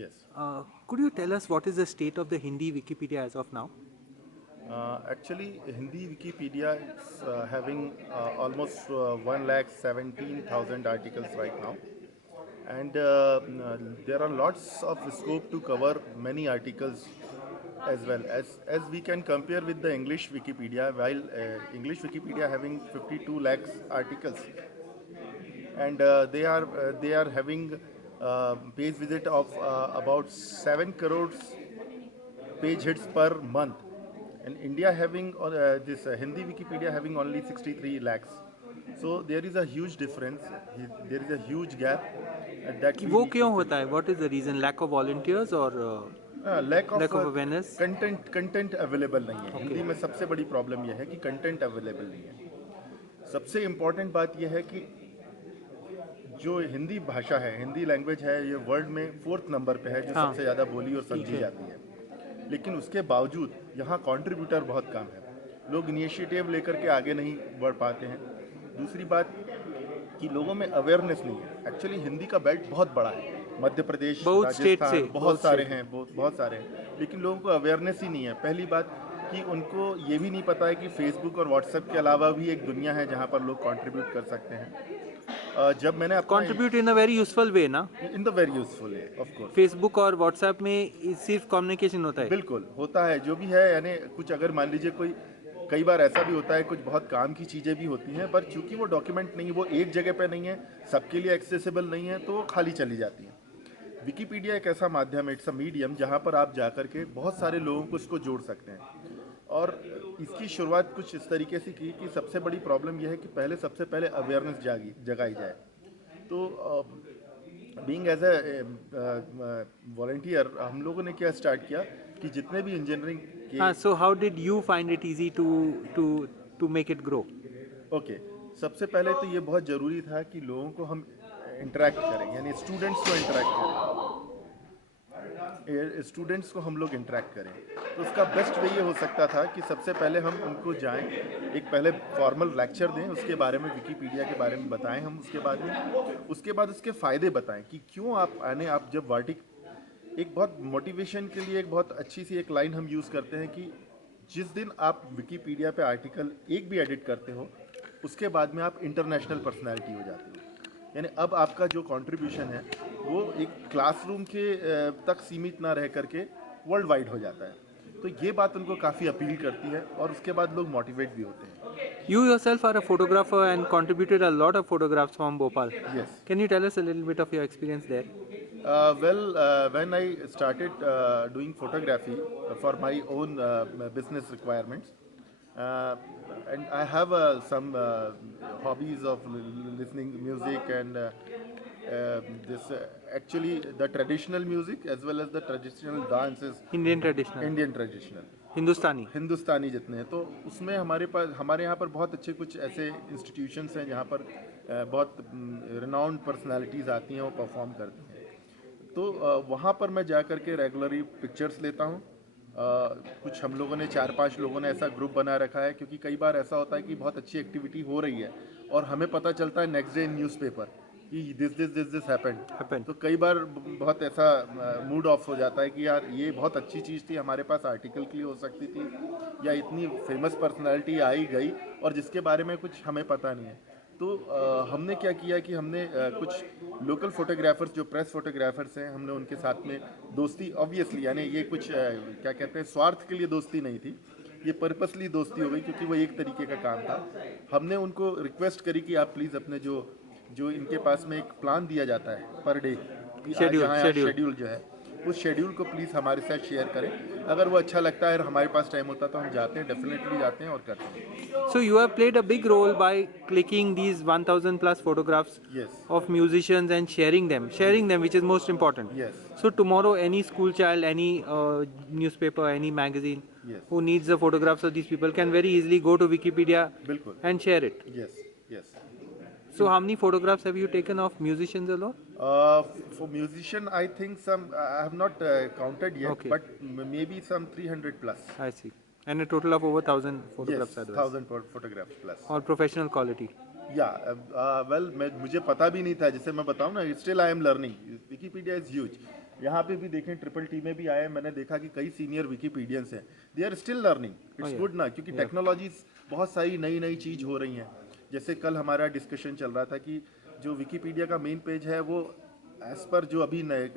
Yes. Could you tell us what is the state of the Hindi Wikipedia as of now? Actually, Hindi Wikipedia is having almost 1,17,000 articles right now, and there are lots of scope to cover many articles as well as we can compare with the English Wikipedia. While English Wikipedia having 52 lakhs articles, and they are having page visit of about 7 crores page hits per month, and India having this Hindi Wikipedia having only 63 lakhs. So there is a huge difference. There is a huge gap that कि we वो need to क्यों fill. होता है? What is the reason? Lack of volunteers or Lack of lack of awareness? Content available नहीं है Okay. Hindi में। सबसे बड़ी प्रॉब्लम यह है कि कंटेंट अवेलेबल नहीं है। सबसे इम्पोर्टेंट बात यह है कि जो हिंदी भाषा है, हिंदी लैंग्वेज है, ये वर्ल्ड में 4th नंबर पे है जो हाँ, सबसे ज़्यादा बोली और ठीक समझी है। जाती है। लेकिन उसके बावजूद यहाँ कंट्रीब्यूटर बहुत कम है। लोग इनिशिएटिव लेकर के आगे नहीं बढ़ पाते हैं। दूसरी बात कि लोगों में अवेयरनेस नहीं है। एक्चुअली हिंदी का बेल्ट बहुत बड़ा है, मध्य प्रदेश, बहुत स्टेट से, राजस्थान, बहुत बहुत सारे स्टेट हैं, बहुत सारे हैं, लेकिन लोगों को अवेयरनेस ही नहीं है। पहली बात कि उनको ये भी नहीं पता है कि फेसबुक और व्हाट्सएप के अलावा भी एक दुनिया है जहाँ पर लोग कंट्रीब्यूट कर सकते हैं। जब मैंने अपना contribute in a very useful way ना। इन द वेरी यूजफुल है ऑफ कोर्स। फेसबुक और व्हाट्सएप में सिर्फ कम्युनिकेशन होता है। बिल्कुल होता है, जो भी है, यानी कुछ अगर मान लीजिए कोई, कई बार ऐसा भी होता है कुछ बहुत काम की चीज़ें भी होती हैं, पर चूंकि वो डॉक्यूमेंट नहीं, वो एक जगह पे नहीं है, सबके लिए एक्सेसिबल नहीं है, तो वो खाली चली जाती हैं। विकीपीडिया एक ऐसा माध्यम है, इट्स अ मीडियम, जहाँ पर आप जा कर के बहुत सारे लोगों को इसको जोड़ सकते हैं। और इसकी शुरुआत कुछ इस तरीके से की कि सबसे बड़ी प्रॉब्लम यह है कि सबसे पहले अवेयरनेस जगाई जाए। तो बीइंग एज ए वॉलंटियर हम लोगों ने क्या स्टार्ट किया कि जितने भी इंजीनियरिंग के हाँ, so how did you find it easy to make it grow? Okay, सबसे पहले तो ये बहुत ज़रूरी था कि लोगों को हम इंटरेक्ट करें, यानी स्टूडेंट्स को इंटरेक्ट करें, स्टूडेंट्स को हम लोग इंटरेक्ट करें। तो उसका बेस्ट वे ये हो सकता था कि सबसे पहले हम उनको जाएं, एक पहले फॉर्मल लेक्चर दें, उसके बारे में विकीपीडिया के बारे में बताएं हम, उसके बाद उसके फ़ायदे बताएं कि क्यों आप जब वार्टिक, एक बहुत मोटिवेशन के लिए एक बहुत अच्छी सी एक लाइन हम यूज़ करते हैं कि जिस दिन आप विकीपीडिया पे आर्टिकल एक भी एडिट करते हो, उसके बाद में आप इंटरनेशनल पर्सनैलिटी हो जाते हो। यानी अब आपका जो कंट्रीब्यूशन है वो एक क्लासरूम के तक सीमित ना रह करके वर्ल्ड वाइड हो जाता है। तो ये बात उनको काफ़ी अपील करती है और उसके बाद लोग मोटिवेट भी होते हैं। You yourself are a photographer and contributed a lot of photographs from Bhopal. Yes. Can you tell us a little bit of your experience there? When I started doing photography for my own business requirements, uh, and I have some hobbies of listening music and this actually the traditional music as well as the traditional dances, Indian traditional, Indian traditional, Hindustani. हिंदुस्तानी जितने हैं, तो उसमें हमारे यहाँ पर बहुत अच्छे कुछ ऐसे इंस्टीट्यूशंस हैं जहाँ पर बहुत रिनाउंड पर्सनालिटीज़ आती हैं, वो परफॉर्म करती हैं। तो वहाँ पर मैं जा कर के रेगुलरली पिक्चर्स लेता हूँ। कुछ हम लोगों ने 4-5 लोगों ने ऐसा ग्रुप बना रखा है, क्योंकि कई बार ऐसा होता है कि बहुत अच्छी एक्टिविटी हो रही है और हमें पता चलता है नेक्स्ट डे इन न्यूज़पेपर कि दिस हैपेंड। तो कई बार बहुत ऐसा मूड ऑफ हो जाता है कि यार ये बहुत अच्छी चीज़ थी, हमारे पास आर्टिकल के लिए हो सकती थी, या इतनी फेमस पर्सनालिटी आई गई और जिसके बारे में कुछ हमें पता नहीं है। तो हमने क्या किया कि हमने कुछ लोकल फोटोग्राफर्स जो प्रेस फोटोग्राफर्स हैं, हमने उनके साथ में दोस्ती, ऑब्वियसली यानी ये कुछ क्या कहते हैं, स्वार्थ के लिए दोस्ती नहीं थी, ये पर्पसली दोस्ती हो गई, क्योंकि वो एक तरीके का काम था। हमने उनको रिक्वेस्ट करी कि आप प्लीज़ अपने जो जो इनके पास में एक प्लान दिया जाता है पर डे, शेड्यूल जो है, उस शेड्यूल को प्लीज़ हमारे साथ शेयर करें। अगर वो अच्छा लगता है और हमारे पास टाइम होता है तो हम जाते हैं, डेफिनेटली जाते हैं और करते हैं। So you have played a big role by clicking these 1000 plus photographs Yes. of musicians and sharing them, which is most important. Yes. So tomorrow any school child, any newspaper, any magazine Yes. who needs the photographs of these people can very easily go to Wikipedia बिल्कुल। and share it. Yes. Yes. So how many photographs have you taken of musicians alone? For musician, I think some I have not counted yet, Okay. but maybe some 300 plus. I see. And a total of over 1000 photographs Yes, otherwise. 1000 photographs plus. Or professional quality. Yeah, well, मुझे पता भी नहीं था, जैसे मैं बताऊँ ना, still I am learning. Wikipedia is huge. यहाँ पे भी देखें ट्रिपल टी में भी आए, मैंने देखा कि कई सीनियर विकीपीडियंस हैं, they are still learning, it's good ना, क्योंकि टेक्नोलॉजीज बहुत सारी नई नई चीज़ हो रही हैं। जैसे कल हमारा डिस्कशन चल रहा था कि जो विकीपीडिया का मेन पेज है वो एज पर जो अभी नए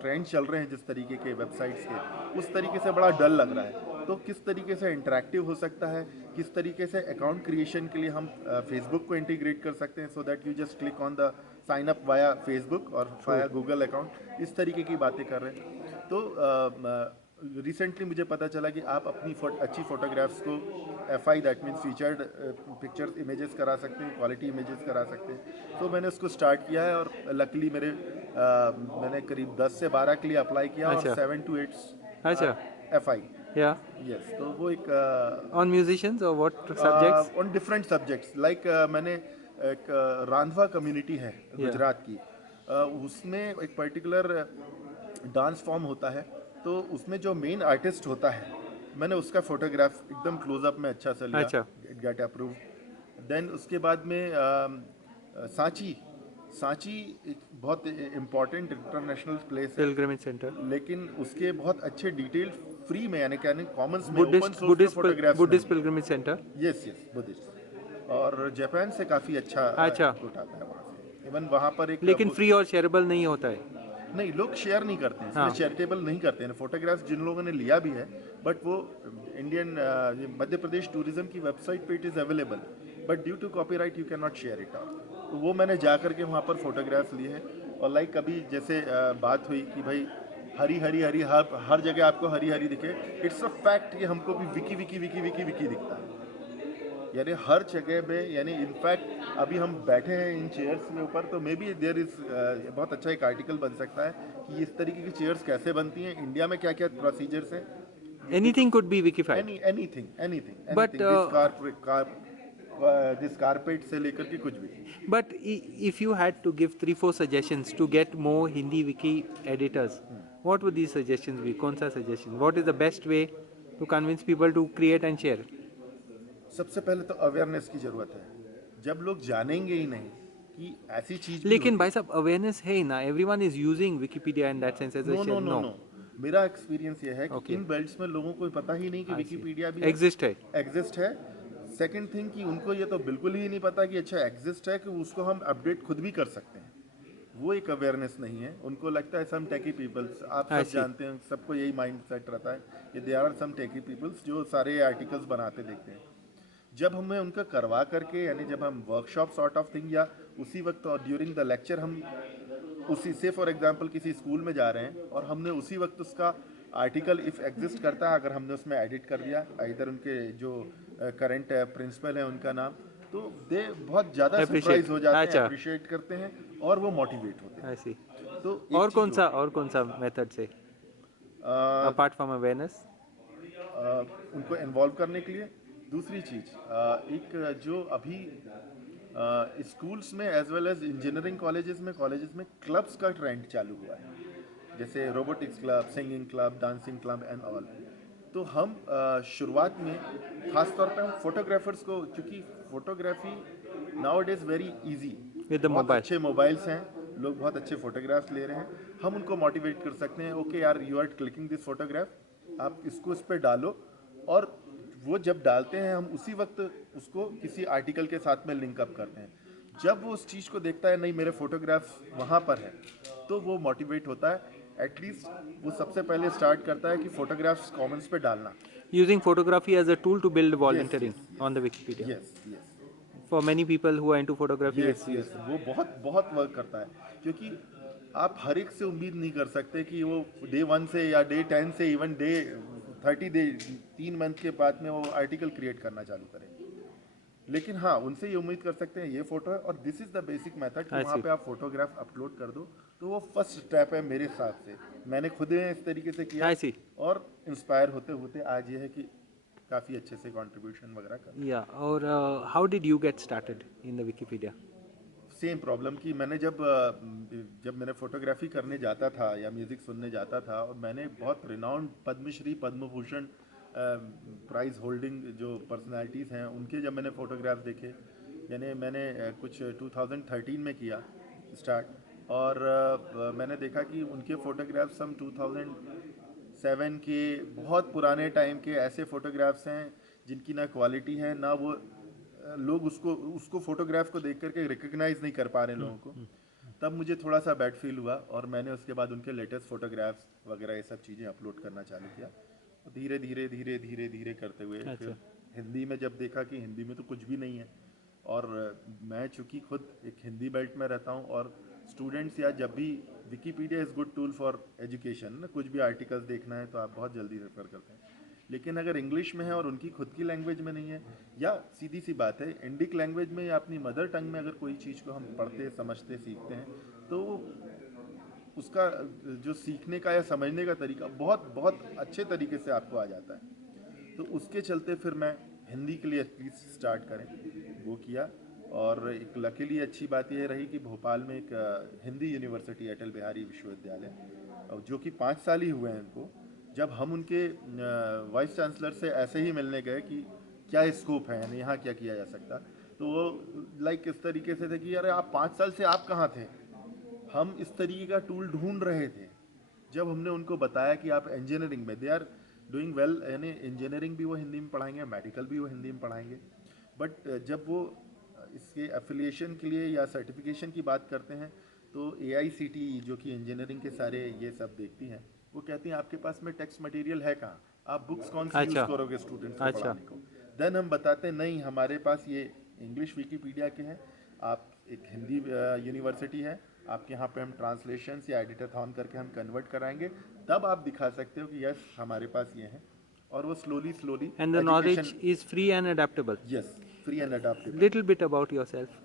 ट्रेंड चल रहे हैं जिस तरीके के वेबसाइट्स के, उस तरीके से बड़ा डल लग रहा है। तो किस तरीके से इंटरेक्टिव हो सकता है, किस तरीके से अकाउंट क्रिएशन के लिए हम फेसबुक को इंटीग्रेट कर सकते हैं, so that you just click on the sign up via Facebook और वाया गूगल अकाउंट, इस तरीके की बातें कर रहे हैं। तो रिसेंटली मुझे पता चला कि आप अपनी अच्छी फोटोग्राफ्स को FI that means featured pictures images करा सकते हैं, क्वालिटी इमेजेस करा सकते हैं। तो मैंने उसको स्टार्ट किया है और लकली मैंने करीब 10 से 12 के लिए अप्लाई किया और अच्छा 7 to 8 अच्छा FI। या यस, तो वो एक ऑन म्यूजिशियंस और what subjects on different subjects like मैंने एक रांधवा कम्युनिटी है गुजरात की, उसमें एक पर्टिकुलर डांस फॉर्म होता है, तो उसमें जो मेन आर्टिस्ट होता है मैंने उसका फोटोग्राफ एकदम क्लोजअप में अच्छा सा लिया, अच्छा इट गेट अप्रूव। देन उसके बाद में सांची सांची एक बहुत इम्पोर्टेंट इंटरनेशनल प्लेस है, पिलग्रिमेज सेंटर लेकिन उसके बहुत अच्छे डिटेल फ्री में यानी क्या कॉमन्स में ओपन बुद्धिस्ट सोर्स में बुद्धिस्ट फोटोग्राफ्स बुद्धिस्ट मिलते पिलग्रिमेज सेंटर हैं। यस यस, बुद्धिस्ट, और जापान से काफ़ी अच्छा अच्छा इनपुट आता है वहाँ से। इवन वहाँ पर एक लेकिन फ्री और शेयरेबल नहीं होता है नहीं, लोग शेयर नहीं करते हैं, इसमें हाँ चैरिटेबल नहीं करते हैं। फोटोग्राफ्स जिन लोगों ने लिया भी है, बट वो इंडियन मध्य प्रदेश टूरिज्म की वेबसाइट पे it is available, but due to copyright you can not share it out. तो वो मैंने जा करके वहाँ पर फोटोग्राफ्स लिए हैं। और लाइक अभी जैसे बात हुई कि भाई हरी हरी हरी हर जगह आपको हरी हरी दिखे, इट्स अ फैक्ट कि हमको भी विकी विकी विकी विकी विकी दिखता है, यानी हर जगह पे, यानी इनफैक्ट अभी हम बैठे हैं इन चेयर्स के ऊपर, तो मे बी देयर इज बहुत अच्छा एक आर्टिकल बन सकता है कि इस तरीके की चेयर्स कैसे बनती हैं, इंडिया में क्या क्या प्रोसीजर्स हैं। Anything could be wikified anything anything but anything, this carpet से लेकर के कुछ भी। but if you had to give 3-4 suggestions to get more Hindi wiki editors, what would these suggestions be? कौन सा suggestion? What is the best way to convince people to create and share? सबसे पहले तो awareness की ज़रूरत है। जब लोग जानेंगे ही नहीं कि ऐसी चीज़ भी लेकिन होती भाई साहब अवेयरनेस है ही ना, everyone is using Wikipedia in that sense as a no no share. No No, no, मेरा एक्सपीरियंस ये है कि Okay. इन बेल्ट्स में लोगों को पता ही नहीं कि I see. विकिपीडिया भी exist है एग्जिस्ट है। सेकंड थिंग कि उनको ये तो बिल्कुल ही नहीं पता कि अच्छा एग्जिस्ट है, कि उसको हम अपडेट खुद भी कर सकते हैं, वो एक अवेयरनेस नहीं है। उनको लगता है सम टेकी पीपल्स, आप I सब see. जानते हैं, सबको यही माइंड सेट रहता है कि they are some techy peoples जो सारे आर्टिकल्स बनाते देखते हैं। जब हमें उनका करवा करके, यानी जब हम वर्कशॉप सॉर्ट ऑफ थिंग या उसी वक्त और ड्यूरिंग द लेक्चर हम उसी से फॉर एग्जांपल किसी स्कूल में जा रहे हैं और हमने उसी वक्त उसका आर्टिकल इफ़ एग्जिस्ट करता है, अगर हमने उसमें एडिट कर दिया, इधर उनके जो करंट प्रिंसिपल हैं उनका नाम, तो दे बहुत ज़्यादा Appreciate. सरप्राइज हो जाते हैं, अच्छा. अप्रिशिएट करते हैं और वो मोटिवेट होते हैं। I see. तो और कौन सा मेथड से आ, apart from awareness? उनको इन्वॉल्व करने के लिए। दूसरी चीज़ एक जो अभी स्कूल्स में as well as engineering colleges में क्लब्स का ट्रेंड चालू हुआ है, जैसे robotics club, singing club, dancing club and all. तो हम शुरुआत में खास तौर पे हम फोटोग्राफर्स को, क्योंकि photography now it is very easy, With the बहुत mobile. अच्छे मोबाइल्स हैं, लोग बहुत अच्छे फोटोग्राफ्स ले रहे हैं, हम उनको मोटिवेट कर सकते हैं, ओके यार you are clicking this photograph, आप इसको इस पर डालो, और वो जब डालते हैं हम उसी वक्त उसको किसी आर्टिकल के साथ में लिंक अप करते हैं। जब वो उस चीज़ को देखता है नहीं मेरे फोटोग्राफ्स वहाँ पर है, तो वो मोटिवेट होता है। एटलीस्ट वो सबसे पहले स्टार्ट करता है कि फोटोग्राफ्स कॉमन्स पे डालना। Using photography as a tool to build volunteering on the Wikipedia. Yes yes For many people who are into photography, yes it's yes, useful. वो बहुत बहुत वर्क करता है, क्योंकि आप हर एक से उम्मीद नहीं कर सकते कि वो डे 1 से या डे 10 से इवन डे 30 डे 3 मंथ के बाद में वो आर्टिकल क्रिएट करना चालू करें। लेकिन हाँ, उनसे ये उम्मीद कर सकते हैं ये फोटो है और this is the basic method कि I वहाँ see. पे आप फोटोग्राफ अपलोड कर दो, तो वो फर्स्ट स्टेप है मेरे हिसाब से। मैंने खुद में इस तरीके से किया I see. और इंस्पायर होते होते आज ये है कि काफ़ी अच्छे से कंट्रीब्यूशन वगैरह कर। Yeah. Or how did you get started in the Wikipedia? Same problem कि मैंने जब मैंने फोटोग्राफी करने जाता था या म्यूज़िक सुनने जाता था, और मैंने बहुत renowned Padmashri Padma Bhushan price holding जो पर्सनालिटीज़ हैं उनके जब मैंने फ़ोटोग्राफ देखे, यानी मैंने कुछ 2013 में किया स्टार्ट, और मैंने देखा कि उनके फोटोग्राफ्स हम 2007 के बहुत पुराने टाइम के ऐसे फोटोग्राफ्स हैं जिनकी ना क्वालिटी है ना वो लोग उसको उसको फोटोग्राफ को देख करके रिकग्नाइज नहीं कर पा रहे लोगों को। तब मुझे थोड़ा सा बैड फील हुआ और मैंने उसके बाद उनके लेटेस्ट फोटोग्राफ्स वगैरह ये सब चीज़ें अपलोड करना चालू किया। धीरे धीरे धीरे धीरे धीरे करते हुए फिर हिंदी में जब देखा कि हिंदी में तो कुछ भी नहीं है, और मैं चूँकि खुद एक हिंदी बेल्ट में रहता हूँ और स्टूडेंट्स या जब भी Wikipedia is good tool for education ना, कुछ भी आर्टिकल्स देखना है तो आप बहुत जल्दी रेफर करते हैं, लेकिन अगर इंग्लिश में है और उनकी खुद की लैंग्वेज में नहीं है, या सीधी सी बात है इंडिक लैंग्वेज में या अपनी मदर टंग में अगर कोई चीज़ को हम पढ़ते समझते सीखते हैं तो उसका जो सीखने का या समझने का तरीका बहुत बहुत अच्छे तरीके से आपको आ जाता है। तो उसके चलते फिर मैं हिंदी के लिए एटलीस्ट स्टार्ट करें वो किया। और एक लकीली अच्छी बात यह रही कि भोपाल में एक हिंदी यूनिवर्सिटी अटल बिहारी विश्वविद्यालय जो कि 5 साल ही हुए हैं इनको, जब हम उनके वाइस चांसलर से ऐसे ही मिलने गए कि क्या स्कोप है यानी यहाँ क्या किया जा सकता, तो वो लाइक इस तरीके से थे कि यार आप 5 साल से आप कहाँ थे, हम इस तरीके का टूल ढूंढ रहे थे। जब हमने उनको बताया कि आप इंजीनियरिंग में दे आर डूइंग वेल, यानी इंजीनियरिंग भी वो हिंदी में पढ़ाएंगे, मेडिकल भी वो हिंदी में पढ़ाएंगे, बट जब वो इसके एफिलिएशन के लिए या सर्टिफिकेशन की बात करते हैं तो AICTE जो कि इंजीनियरिंग के सारे ये सब देखती हैं, वो कहती हैं आपके पास में टेक्स्ट मटेरियल है कहाँ, आप बुक्स कौन सी यूज़ करोगे स्टूडेंट्स को पढ़ाने को। देन हम बताते हैं नहीं हमारे पास ये इंग्लिश विकीपीडिया के हैं, आप एक हिंदी यूनिवर्सिटी है, आपके यहाँ पे हम ट्रांसलेशंस या एडिटाथॉन करके हम कन्वर्ट कराएंगे, तब आप दिखा सकते हो कि यस हमारे पास ये हैं। और वो slowly slowly and the knowledge is free and adaptable. Yes, free and adaptable. Little bit about yourself.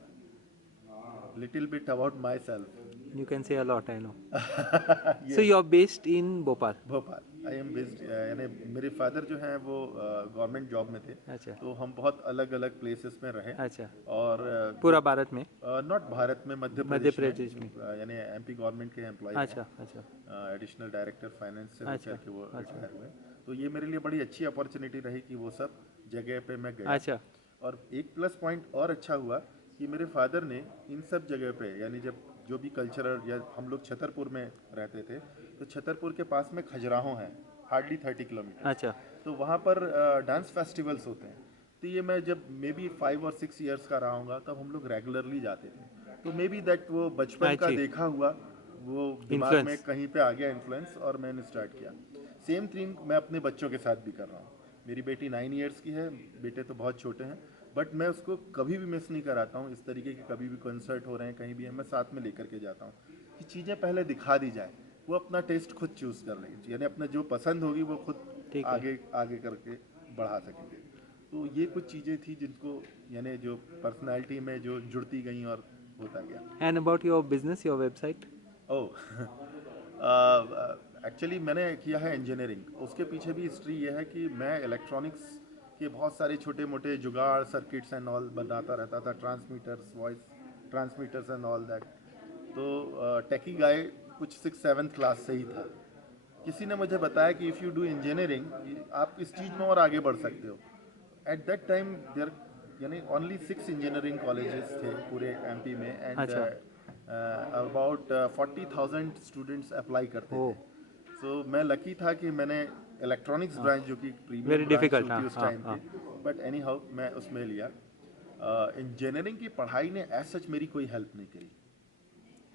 Little bit about myself. You can say a lot, I know. Yes. So you are based in Bhopal. Bhopal. I am based, यानी मेरे father जो हैं वो government job में थे। अच्छा। तो हम बहुत अलग अलग प्लेसेस में रहे। अच्छा। और पूरा भारत में? नॉट भारत में, मध्य प्रदेश में, यानी MP गवर्नमेंट के एम्प्लॉय। अच्छा अच्छा। एडिशनल डायरेक्टर फाइनेंस से होकर के वो रिटायर हुए। तो ये मेरे लिए बड़ी अच्छी अपॉर्चुनिटी रही कि वो सब जगह पे मैं गया। अच्छा। और एक प्लस पॉइंट और अच्छा हुआ कि मेरे फादर ने इन सब जगह पे, यानी जब जो भी कल्चरल, या हम लोग छतरपुर में रहते थे तो छतरपुर के पास में खजुराहो है, हार्डली 30 किलोमीटर। अच्छा। तो वहाँ पर डांस फेस्टिवल्स होते हैं, तो ये मैं जब मे बी 5 और 6 ईयर्स का रहा हूँगा तब हम लोग रेगुलरली जाते थे। तो मे बी दैट वो बचपन का देखा हुआ वो दिमाग में कहीं पे आ गया इन्फ्लुएंस, और मैंने स्टार्ट किया। सेम थिंग मैं अपने बच्चों के साथ भी कर रहा हूँ। मेरी बेटी 9 ईयर्स की है, बेटे तो बहुत छोटे हैं, बट मैं उसको कभी भी मिस नहीं कराता हूँ। इस तरीके के कभी भी कंसर्ट हो रहे हैं, कहीं भी है, मैं साथ में लेकर के जाता हूँ कि चीज़ें पहले दिखा दी जाए, वो अपना टेस्ट खुद चूज़ कर लेंगे, यानी अपना जो पसंद होगी वो खुद आगे आगे करके बढ़ा सकेंगे। तो ये कुछ चीज़ें थी जिनको, यानी जो पर्सनालिटी में जो जुड़ती गई और होता गया। And about your business, your website? Actually मैंने किया है इंजीनियरिंग, उसके पीछे भी हिस्ट्री ये है कि मैं इलेक्ट्रॉनिक्स के बहुत सारे छोटे मोटे जुगाड़, सर्किट्स एंड ऑल बनाता रहता था, transmitters, voice transmitters and all that. तो टेकी गाय कुछ 6-7 क्लास से ही था। किसी ने मुझे बताया कि इफ़ यू डू इंजीनियरिंग आप इस चीज़ में और आगे बढ़ सकते हो। एट दैट टाइम देयर यानी ओनली 6 इंजीनियरिंग कॉलेजेस थे पूरे MP में, एंड अबाउट 40,000 स्टूडेंट्स अप्लाई करते थे। सो मैं लकी था कि मैंने इलेक्ट्रॉनिक्स ब्रांच, जो कि प्रीमियम ब्रांच थी उस टाइम की, बट एनी हाउ मैं उसमें लिया। इंजीनियरिंग की पढ़ाई ने एज सच मेरी कोई हेल्प नहीं करी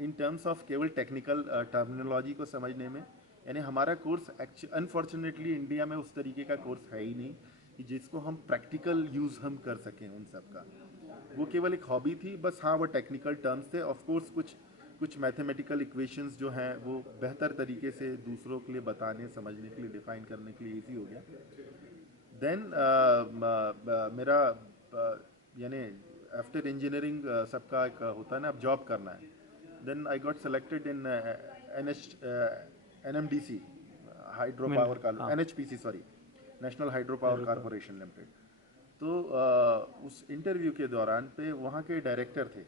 इन टर्म्स ऑफ केवल टेक्निकल टर्मिनोलॉजी को समझने में। यानी हमारा कोर्स अनफॉर्चुनेटली इंडिया में उस तरीके का कोर्स है ही नहीं कि जिसको हम प्रैक्टिकल यूज़ हम कर सकें उन सब का। वो केवल एक हॉबी थी बस। हाँ, वो टेक्निकल टर्म्स थे, ऑफ कोर्स कुछ मैथमेटिकल इक्वेशंस जो हैं वो बेहतर तरीके से दूसरों के लिए बताने, समझने के लिए, डिफाइन करने के लिए ईजी हो गया। देन मेरा यानी आफ्टर इंजीनियरिंग सबका एक होता है ना, अब जॉब करना है। Then I got selected in NMDC hydro power, NHPC sorry, national hydro power corporation limited. तो उस इंटरव्यू के दौरान पे वहाँ के डायरेक्टर थे,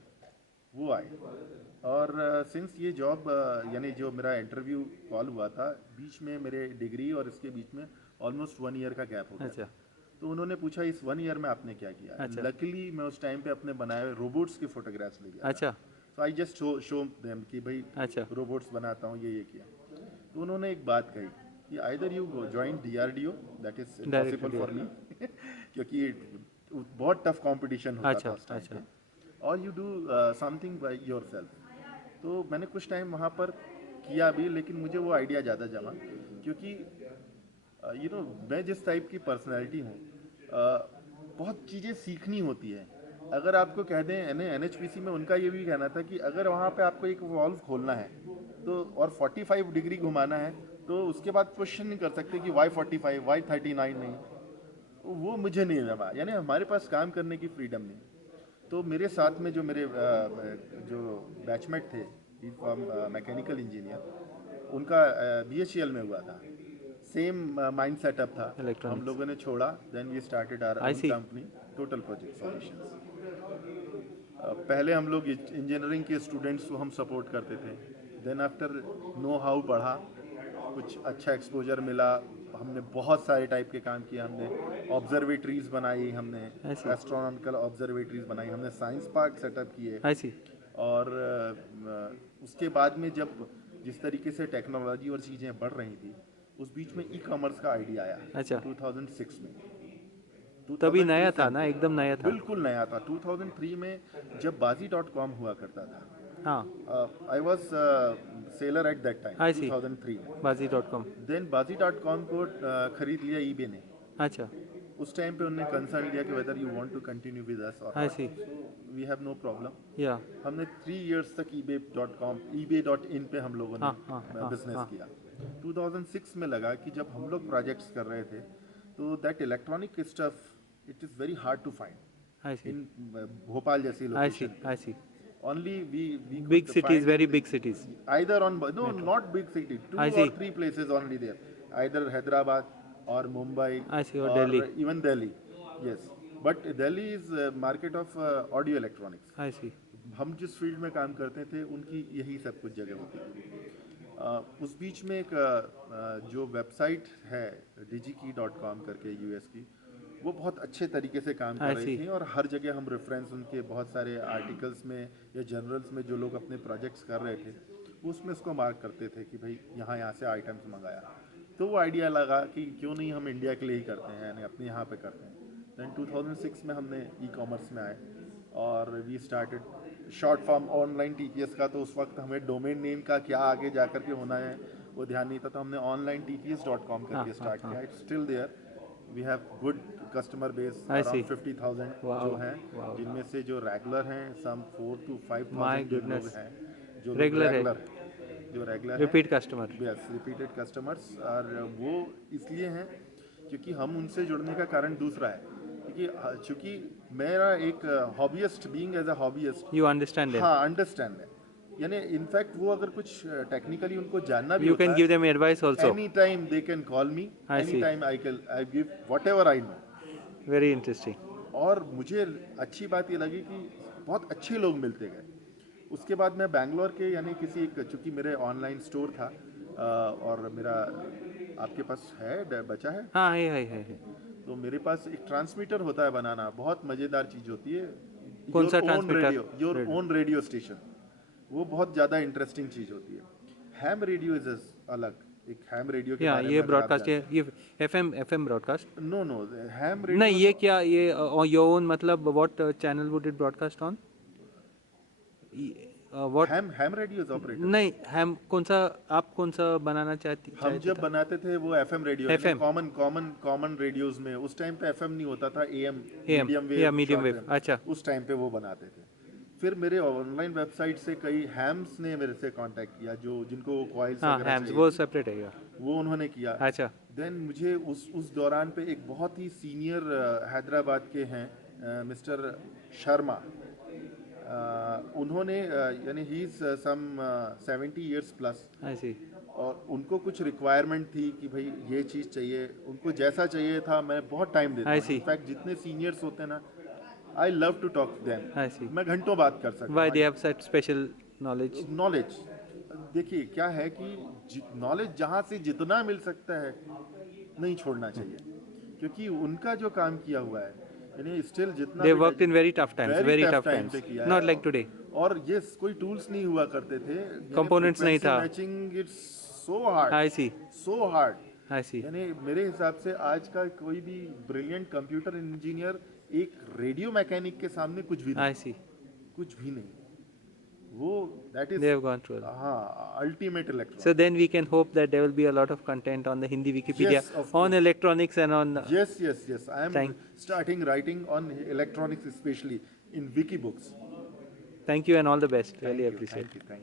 वो आए, और सिंस ये जॉब यानी जो मेरा इंटरव्यू कॉल हुआ था, बीच में मेरे डिग्री और इसके बीच में ऑलमोस्ट 1 ईयर का गैप हो गया। अच्छा। तो उन्होंने पूछा इस 1 ईयर में आपने क्या किया? अच्छा। लकीली मैं उस टाइम पे अपने बनाए हुए रोबोट्स की फोटोग्राफ्स ले गया। अच्छा। सो आई जस्ट शो देम कि भाई अच्छा रोबोट्स बनाता हूँ, ये किया। तो उन्होंने एक बात कही कि either you join DRDO, that is impossible directly. For me क्योंकि बहुत टफ कंपटीशन होता था अच्छा उस टाइम अच्छा पे, और you do something by your self. तो मैंने कुछ टाइम वहाँ पर किया भी, लेकिन मुझे वो आइडिया ज़्यादा जमा, क्योंकि मैं जिस टाइप की पर्सनैलिटी हूँ, बहुत चीज़ें सीखनी होती है। अगर आपको कह दें NHPC में उनका ये भी कहना था कि अगर वहाँ पे आपको एक वॉल्व खोलना है तो और 45 डिग्री घुमाना है, तो उसके बाद क्वेश्चन नहीं कर सकते कि वाई 45 वाई 39 नहीं। वो मुझे नहीं जमा, यानी हमारे पास काम करने की फ्रीडम नहीं। तो मेरे साथ में जो मेरे जो बैचमेट थे, मैकेनिकल इंजीनियर, उनका BHEL में हुआ था, सेम माइंड सेटअप था। हम इलेक्ट्रॉनिक्स। लोगों ने छोड़ा, then we started our I own see. Company, total project solutions. पहले हम लोग इंजीनियरिंग के स्टूडेंट्स को हम सपोर्ट करते थे, देन आफ्टर नो हाउ बढ़ा, कुछ अच्छा एक्सपोजर मिला, हमने बहुत सारे टाइप के काम किए। हमने ऑब्जर्वेटरीज बनाई, हमने आई सी। एस्ट्रोनॉमिकल ऑब्जर्वेटरीज बनाई, हमने साइंस पार्क सेटअप किए। आई सी। और उसके बाद में जब जिस तरीके से टेक्नोलॉजी और चीज़ें बढ़ रही थी, उस बीच में ई-कॉमर्स का आइडिया आया अच्छा 2006 में। तभी 2003 नया से था ना, एकदम नया था। बिल्कुल नया था। 2003 में जब bazi.com हुआ करता था, हाँ I was seller at that time I see. 2003 में। बाजी.com। देन bazi.com को खरीद लिया ईबे ने। अच्छा उस टाइम पे उन्होंने कंसर्न लिया कि whether you want to continue with us और I not, see. So we have no problem. या हमने 3 इयर्स तक ebay.in पे हम लोगों ने हाँ हाँ हाँ बिजनेस हाँ किया। 2006 में लगा कि जब हम लोग प्रोजेक्ट्स कर रहे थे, तो that electronic stuff it is very hard to find I see. In Bhopal जैसी I see. Location I pay. See. Only we big could cities, find very it big cities. either on no metro. not big city, two I or see. three places only there, either Hyderabad or Mumbai I see. और or Delhi. even Delhi. Yes, but Delhi is a market of audio electronics. आई सी। हम जिस field में काम करते थे उनकी यही सब कुछ जगह होती थी। उस बीच में एक जो वेबसाइट है digikey.com करके US की, वो बहुत अच्छे तरीके से काम कर आई रही सी। थी, और हर जगह हम रेफरेंस उनके बहुत सारे आर्टिकल्स में या जर्नल्स में जो लोग अपने प्रोजेक्ट्स कर रहे थे, वो उसमें उसको मार्क करते थे कि भाई यहाँ से आइटम्स मंगाया। तो वो आइडिया लगा कि क्यों नहीं हम इंडिया के लिए ही करते हैं, यानी अपने यहाँ पे करते हैं। दैन 2006 में हमने ई-कॉमर्स में आए और we started short form online TPS का। तो उस वक्त हमें डोमेन नेम का क्या आगे जा कर के होना है वो ध्यान नहीं था, तो हमने ऑनलाइन TPS.com हाँ करके हाँ स्टार्ट हाँ। किया। It's still there, we have good customer base, I see. Around 50,000 wow जो हैं, वाओ। जिनमें से जो रेगुलर हैं सम 4 to माय 5,000 जो लोग गुडनेस। हैं, जो लोग रेगुलर है। रेगुलर हैं, repeat customer. Yes repeated customers. और वो इसलिए हैं क्योंकि हम उनसे जुड़ने का कारण दूसरा है, क्योंकि चूंकि मेरा एक hobbyist, being as a hobbyist, you understand them. हाँ अंडरस्टैंड है, यानी इनफैक्ट वो अगर कुछ टेक्निकली उनको जानना भी यू होता कैन गिव है, them advice also. Any time they can call me, I any see. Time I give whatever I know. Very interesting. और मुझे अच्छी बात ये लगी कि बहुत अच्छे लोग मिलते गए। उसके बाद मैं बैंगलोर के यानी किसी एक, चूँकि मेरे ऑनलाइन स्टोर था और मेरा आपके पास है बचा है, हाँ है। तो मेरे पास एक ट्रांसमीटर होता है बनाना, बहुत मज़ेदार चीज़ होती है। कौन सा transmitter? Your own radio station, वो बहुत ज़्यादा इंटरेस्टिंग चीज़ होती है। हैम रेडियो इज अलग, एक हैम रेडियो के या बारे में ये अगर आप ब्रॉडकास्ट है, ये एफएम ब्रॉडकास्ट। नो नो, हैम नहीं रेडियो ये क्या, ये योर ओन, मतलब what channel would it broadcast on? What? Ham radio is operator. नहीं, हम कौन सा, आप कौन सा बनाना हम जब बनाते थे वो FM radio, FM। Common radios में उस टाइम पे FM नहीं होता था, AM AM मीडियम या wave, medium short wave. Wave, अच्छा उस टाइम पे वो बनाते थे। फिर मेरे ऑनलाइन वेबसाइट से कई हैम्स ने मेरे से कांटेक्ट किया, जो जिनको कॉइल्स हाँ, वगैरह हैम्स चाहिए वो थी, सेपरेट है यार। वो उन्होंने किया। अच्छा देन मुझे उस दौरान पे एक बहुत ही सीनियर हैदराबाद के हैं मिस्टर शर्मा, उन्होंने यानी he is some 70 years plus, I see. और उनको कुछ रिक्वायरमेंट थी कि भाई ये चीज़ चाहिए, उनको जैसा चाहिए था। मैं बहुत टाइम देता I हूँ, see. इनफैक्ट जितने सीनियर्स होते हैं ना, I love to talk to I see. Them, मैं घंटों बात कर सकता Why हूँ। they have such special knowledge? Knowledge, देखिए क्या है कि नॉलेज जहाँ से जितना मिल सकता है नहीं छोड़ना चाहिए, क्योंकि उनका जो काम किया हुआ है, यानी स्टिल जितना They भी worked in very tough times, very tough time times. पे किया Not है। like today. और ये कोई टूल्स नहीं हुआ करते थे, Components नहीं था। Matching it's so hard, I see. So hard. I see. यानी मेरे हिसाब से आज का कोई भी ब्रिलियंट कंप्यूटर इंजीनियर एक रेडियो मैकेनिक के सामने कुछ भी I नहीं, see. कुछ भी नहीं। वो that is They have gone through. हाँ ultimate electronics. So then we can hope that there will be a lot of content on the Hindi Wikipedia Yes, of on electronics and on. Yes, yes, yes. I am Thank- starting writing on electronics, especially in wiki books. Thank you and all the best. Really Thank you, appreciate. thank you, thank you.